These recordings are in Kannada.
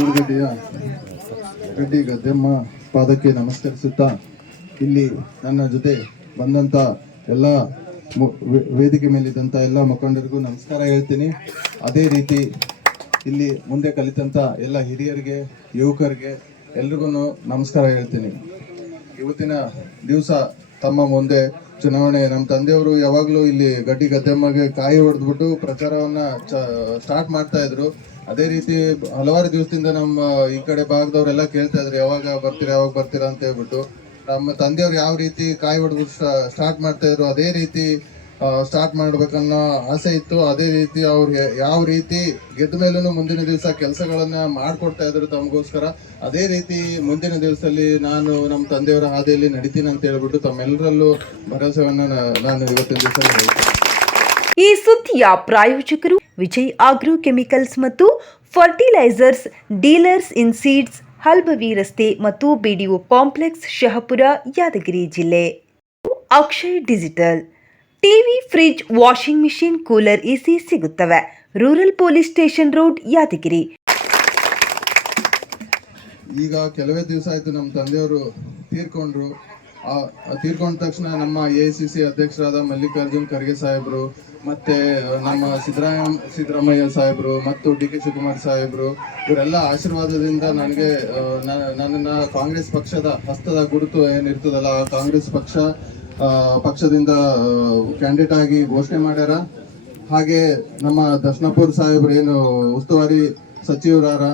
ಊರುಗಡ್ಡೆಯ ಗಡ್ಡಿ ಗದ್ದೆಮ್ಮ ಪಾದಕ್ಕೆ ನಮಸ್ಕರಿಸುತ್ತಾ ಇಲ್ಲಿ ನನ್ನ ಜೊತೆ ಬಂದಂತ ಎಲ್ಲ ವೇದಿಕೆ ಮೇಲಿದ್ದಂಥ ಎಲ್ಲ ಮುಖಂಡರಿಗೂ ನಮಸ್ಕಾರ ಹೇಳ್ತೀನಿ. ಅದೇ ರೀತಿ ಇಲ್ಲಿ ಮುಂದೆ ಕಲಿತಂತ ಎಲ್ಲ ಹಿರಿಯರಿಗೆ, ಯುವಕರಿಗೆ ಎಲ್ರಿಗೂ ನಮಸ್ಕಾರ ಹೇಳ್ತೀನಿ. ಇವತ್ತಿನ ದಿವಸ ತಮ್ಮ ಮುಂದೆ ಚುನಾವಣೆ, ನಮ್ಮ ತಂದೆಯವರು ಯಾವಾಗಲೂ ಇಲ್ಲಿ ಗಡ್ಡಿ ಗದ್ದೆಮ್ಮಗೆ ಕಾಯಿ ಹೊಡೆದ್ಬಿಟ್ಟು ಪ್ರಚಾರವನ್ನ ಸ್ಟಾರ್ಟ್ ಮಾಡ್ತಾ ಇದ್ರು. ಅದೇ ರೀತಿ ಹಲವಾರು ದಿವಸದಿಂದ ನಮ್ಮ ಈ ಕಡೆ ಭಾಗದವರೆಲ್ಲ ಕೇಳ್ತಾ ಇದ್ರು, ಯಾವಾಗ ಬರ್ತೀರಾ ಅಂತ ಹೇಳ್ಬಿಟ್ಟು. ನಮ್ಮ ತಂದೆಯವ್ರು ಯಾವ ರೀತಿ ಕಾಯಿ ಹೊಡೆದು ಸ್ಟಾರ್ಟ್ ಮಾಡ್ತಾ ಇದ್ರು, ಅದೇ ರೀತಿ ಸ್ಟಾರ್ಟ್ ಮಾಡ್ಬೇಕನ್ನೋ ಆಸೆ ಇತ್ತು. ಅದೇ ರೀತಿ ಅವ್ರು ಯಾವ ರೀತಿ ಗೆದ್ದ ಮೇಲೂ ಮುಂದಿನ ದಿವಸ ಕೆಲಸಗಳನ್ನ ಮಾಡ್ಕೊಡ್ತಾ ಇದ್ರು ತಮಗೋಸ್ಕರ, ಅದೇ ರೀತಿ ಮುಂದಿನ ದಿವಸದಲ್ಲಿ ನಾನು ನಮ್ಮ ತಂದೆಯವರ ಹಾದಿಯಲ್ಲಿ ನಡಿತೀನಿ ಅಂತ ಹೇಳ್ಬಿಟ್ಟು ತಮ್ಮೆಲ್ಲರಲ್ಲೂ ಭರವಸೆಯನ್ನ ನಾನು ಇವತ್ತಿನ ದಿವಸ ಹೇಳ್ತೀನಿ. ಈ ಸುದ್ದಿಯ ಪ್ರಾಯೋಜಕರು ವಿಜಯ್ ಆಗ್ರೋ ಕೆಮಿಕಲ್ಸ್ ಮತ್ತು ಫರ್ಟಿಲೈಸರ್ಸ್ ಡೀಲರ್ಸ್ ಇನ್ ಸೀಡ್ಸ್, ಹಲ್ಬವಿ ರಸ್ತೆ ಮತ್ತು ಬಿಡಿಒ ಕಾಂಪ್ಲೆಕ್ಸ್, ಶಹಪುರ, ಯಾದಗಿರಿ ಜಿಲ್ಲೆ. Akshay digital TV, fridge, washing machine, cooler, AC ಸಿಗುತ್ತವೆ. Rural police station road, Yadgir. ಈಗ ಕೆಲವೇ ದಿವಸ ಆಯ್ತು ನಮ್ಮ ತಂದೆಯವರು ತೀರ್ಕೊಂಡ್ರು. ತೀರ್ಕೊಂಡ ತಕ್ಷಣ ನಮ್ಮ AICC ಅಧ್ಯಕ್ಷರಾದ ಮಲ್ಲಿಕಾರ್ಜುನ್ ಖರ್ಗೆ ಸಾಹೇಬರು, ಮತ್ತೆ ನಮ್ಮ ಸಿದ್ದರಾಮಯ್ಯ ಸಾಹೇಬರು ಮತ್ತು DK ಶಿವಕುಮಾರ್ ಸಾಹೇಬರು, ಇವರೆಲ್ಲ ಆಶೀರ್ವಾದದಿಂದ ನನಗೆ ನನ್ನನ್ನು ಕಾಂಗ್ರೆಸ್ ಪಕ್ಷದ ಹಸ್ತದ ಗುರುತು ಏನಿರ್ತದಲ್ಲ, ಆ ಕಾಂಗ್ರೆಸ್ ಪಕ್ಷದಿಂದ ಕ್ಯಾಂಡಿಡೇಟ್ ಆಗಿ ಘೋಷಣೆ ಮಾಡ್ಯಾರ. ಹಾಗೆ ನಮ್ಮ ದರ್ಶನಪುರ್ ಸಾಹೇಬ್ರು ಏನು ಉಸ್ತುವಾರಿ ಸಚಿವರಾರ,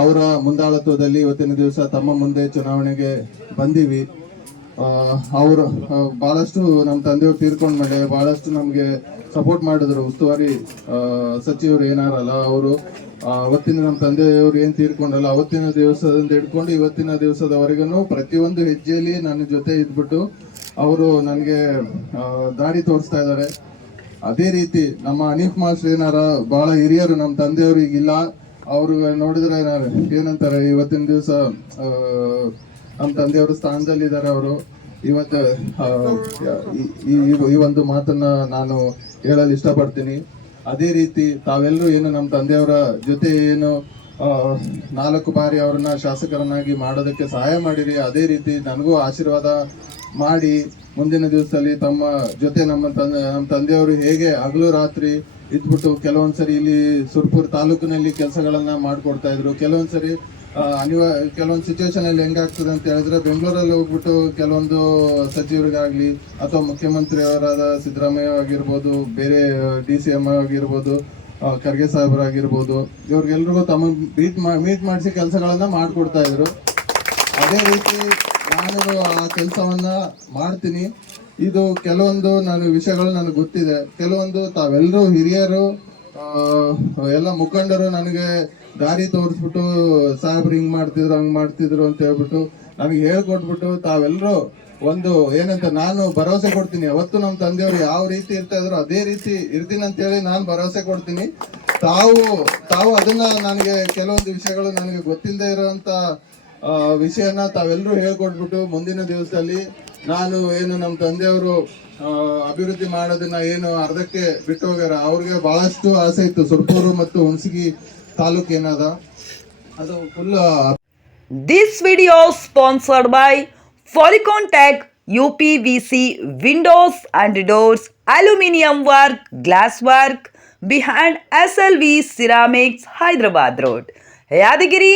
ಅವರ ಮುಂದಾಳತ್ವದಲ್ಲಿ ಇವತ್ತಿನ ದಿವಸ ತಮ್ಮ ಮುಂದೆ ಚುನಾವಣೆಗೆ ಬಂದೀವಿ. ಅವರು ಬಹಳಷ್ಟು ನಮ್ಮ ತಂದೆಯವರು ತೀರ್ಕೊಂಡ್ಮೇಲೆ ಬಹಳಷ್ಟು ನಮಗೆ ಸಪೋರ್ಟ್ ಮಾಡಿದ್ರು. ಉಸ್ತುವಾರಿ ಸಚಿವರು ಏನಾರಲ್ಲ ಅವರು, ಅವತ್ತಿನ ನಮ್ಮ ತಂದೆಯವರು ಏನು ತೀರ್ಕೊಂಡಲ್ಲ ಅವತ್ತಿನ ದಿವಸದಿಂದ ಹಿಡ್ಕೊಂಡು ಇವತ್ತಿನ ದಿವಸದವರೆಗೂ ಪ್ರತಿಯೊಂದು ಹೆಜ್ಜೆಯಲ್ಲಿ ನನ್ನ ಜೊತೆ ಇದ್ಬಿಟ್ಟು ಅವರು ನನಗೆ ದಾರಿ ತೋರಿಸ್ತಾ ಇದ್ದಾರೆ. ಅದೇ ರೀತಿ ನಮ್ಮ ಹನೀಫ್ ಮಾಸ್ಟರ್ ಏನಾರ ಬಹಳ ಹಿರಿಯರು, ನಮ್ಮ ತಂದೆಯವರು ಈಗಿಲ್ಲ, ಅವರು ನೋಡಿದ್ರೆ ಏನಂತಾರೆ, ಇವತ್ತಿನ ದಿವಸ ನಮ್ಮ ತಂದೆಯವರು ಸ್ಥಾನದಲ್ಲಿದ್ದಾರೆ. ಅವರು ಇವತ್ತು ಈ ಒಂದು ಮಾತನ್ನ ನಾನು ಹೇಳಲು ಇಷ್ಟಪಡ್ತೀನಿ. ಅದೇ ರೀತಿ ತಾವೆಲ್ಲರೂ ಏನು ನಮ್ಮ ತಂದೆಯವರ ಜೊತೆ ಏನು 4 ಬಾರಿ ಅವರನ್ನ ಶಾಸಕರನ್ನಾಗಿ ಮಾಡೋದಕ್ಕೆ ಸಹಾಯ ಮಾಡಿರಿ, ಅದೇ ರೀತಿ ನನಗೂ ಆಶೀರ್ವಾದ ಮಾಡಿ ಮುಂದಿನ ದಿವಸದಲ್ಲಿ ತಮ್ಮ ಜೊತೆ ನಮ್ಮ ತಂದೆಯವರು ಹೇಗೆ ಹಗಲು ರಾತ್ರಿ ಇದ್ಬಿಟ್ಟು ಕೆಲವೊಂದ್ಸರಿ ಇಲ್ಲಿ ಸುರ್ಪುರ್ ತಾಲೂಕಿನಲ್ಲಿ ಕೆಲಸಗಳನ್ನ ಮಾಡ್ಕೊಡ್ತಾ ಇದ್ರು. ಕೆಲವೊಂದ್ಸರಿ ಕೆಲವೊಂದು ಸಿಚುವೇಶನ್ ಅಲ್ಲಿ ಹೆಂಗಾಗ್ತದೆ ಅಂತ ಹೇಳಿದ್ರೆ, ಬೆಂಗಳೂರಲ್ಲಿ ಹೋಗ್ಬಿಟ್ಟು ಕೆಲವೊಂದು ಸಚಿವರಿಗಾಗ್ಲಿ ಅಥವಾ ಮುಖ್ಯಮಂತ್ರಿಯವರಾದ ಸಿದ್ದರಾಮಯ್ಯ ಆಗಿರ್ಬೋದು, ಬೇರೆ DCM ಆಗಿರ್ಬೋದು, ಖರ್ಗೆ ಸಾಹೇಬರಾಗಿರ್ಬೋದು, ಇವ್ರಿಗೆಲ್ರಿಗೂ ತಮ್ಮ ಮೀಟ್ ಮಾಡಿಸಿ ಕೆಲಸಗಳನ್ನ ಮಾಡ್ಕೊಡ್ತಾ ಇದ್ರು. ಅದೇ ರೀತಿ ನಾನು ಆ ಕೆಲಸವನ್ನ ಮಾಡ್ತೀನಿ. ಇದು ಕೆಲವೊಂದು ವಿಷಯಗಳು ನನಗೆ ಗೊತ್ತಿದೆ. ಕೆಲವೊಂದು ತಾವೆಲ್ಲರೂ ಹಿರಿಯರು, ಎಲ್ಲ ಮುಖಂಡರು ನನಗೆ ದಾರಿ ತೋರಿಸ್ಬಿಟ್ಟು, ಸಾಹೇಬ್ರು ಹಿಂಗ್ ಮಾಡ್ತಿದ್ರು ಹಂಗ್ ಮಾಡ್ತಿದ್ರು ಅಂತ ಹೇಳ್ಬಿಟ್ಟು ನನಗೆ ಹೇಳ್ಕೊಟ್ಬಿಟ್ಟು, ತಾವೆಲ್ಲರೂ ಒಂದು ಏನಂತ ನಾನು ಭರವಸೆ ಕೊಡ್ತೀನಿ, ಯಾವತ್ತು ನಮ್ಮ ತಂದೆಯವರು ಯಾವ ರೀತಿ ಇರ್ತಾ ಇದ್ರು ಅದೇ ರೀತಿ ಇರ್ತೀನಿ ಅಂತೇಳಿ ನಾನು ಭರವಸೆ ಕೊಡ್ತೀನಿ. ತಾವು ಅದನ್ನ ನನಗೆ ಕೆಲವೊಂದು ವಿಷಯಗಳು ನನಗೆ ಗೊತ್ತಿಲ್ಲದೆ ಇರೋಂತ ವಿಷಯನ ತಾವೆಲ್ಲರೂ ಹೇಳ್ಕೊಟ್ಬಿಟ್ಟು ಮುಂದಿನ ದಿವಸದಲ್ಲಿ ನಾನು ಏನು ನಮ್ಮ ತಂದೆಯವರು ಅಭಿವೃದ್ಧಿ ಮಾಡೋದನ್ನ ಏನು ಅರ್ಧಕ್ಕೆ ಬಿಟ್ಟು ಹೋಗ್ಯಾರ, ಅವ್ರಿಗೆ ಬಹಳಷ್ಟು ಆಸೆ ಇತ್ತು. ಸುರ್ಪೂರು ಮತ್ತು ಹುಣಸಗಿ ತಾಲೂಕು ಏನದ ಅದು full. This video sponsored by ಫಾಲಿಕಾನ್ tech, UPVC windows and doors, aluminium work, glass work behind SLV Ceramics, Hyderabad Road, Yadagiri.